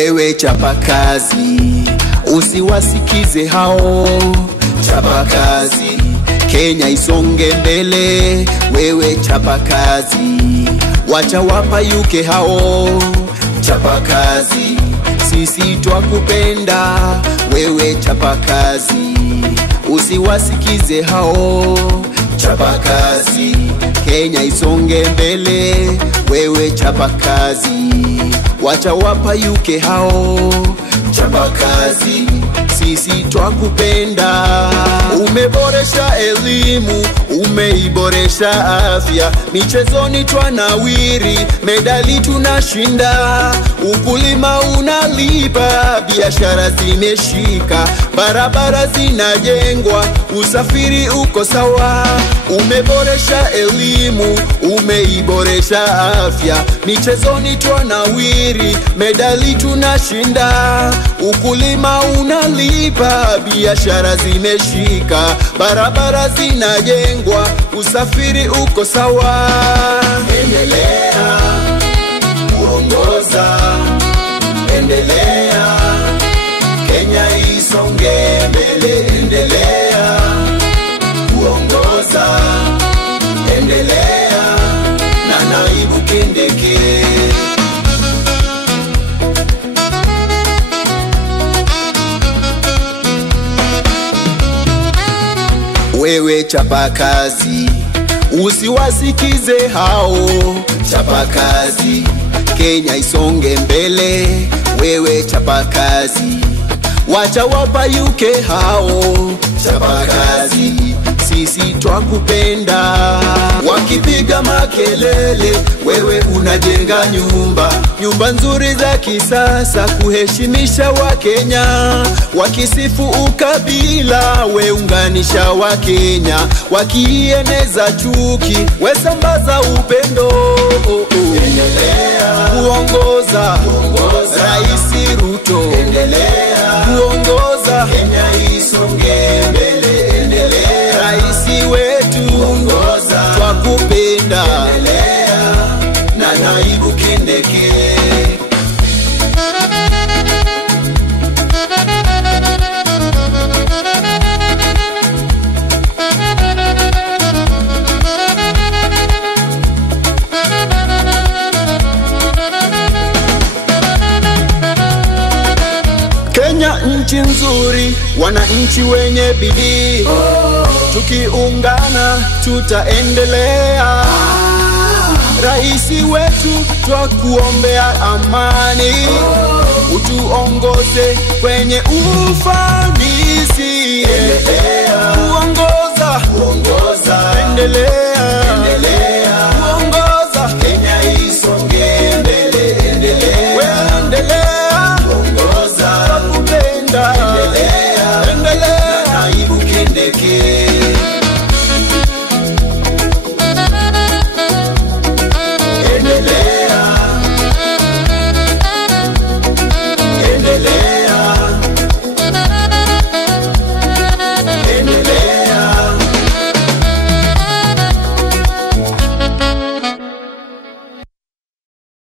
Wewe chapa kazi, usiwasikize hao. Chapa kazi, Kenya isonge mbele. Wewe chapa kazi, wacha wapa yuke hao. Chapa kazi, sisi twakupenda. Wewe chapa kazi, usiwasikize hao. Chapa kazi, Kenya isonge mbele. Wewe chapa kazi, wacha wapa yuke hao. Chapa kazi, sisi twakupenda. Umeboresha elimu, umeiboresha afya. Michezoni twanawiri, medali tunashinda. Ukulima unalipa, biashara zimeshika. Barabara zinajengwa, usafiri uko sawa. Umeboresha elimu, umeiboresha afya. Michezoni twanawiri, medali tunashinda. Ukulima unalipa, biashara zimeshika. Barabara zinajengwa, usafiri uko sawa. Endelea kuongoza, endelea, Kenya isonge mbele. Endelea kuongoza, endelea na naibu Kindiki. Wewe chapa kazi, usiwasikize hao. Chapa kazi, Kenya isonge mbele. Wewe chapa kazi, wacha wapa yuke hao. Chapa kazi, sisi twakupenda. Wakipiga makelele, wewe unajenga nyumba. Nyumba nzuri za kisasa kuheshimisha Wakenya. Wakisifu ukabila, we unganisha Wakenya. Wakieneza chuki, we sambaza upendo. Endelea kuongoza, Rais Ruto. Endelea kuongoza, Kenya isonge mbele. Endelea Rais wetu, twakupenda. Endelea na naibu Kindiki. Kenya nchi nzuri, wananchi wenye bidii. Tukiungana tutaendelea. Raisi wetu twakuombea amani. Utuongoze kwenye ufanisi. Endelea kuongoza, endelea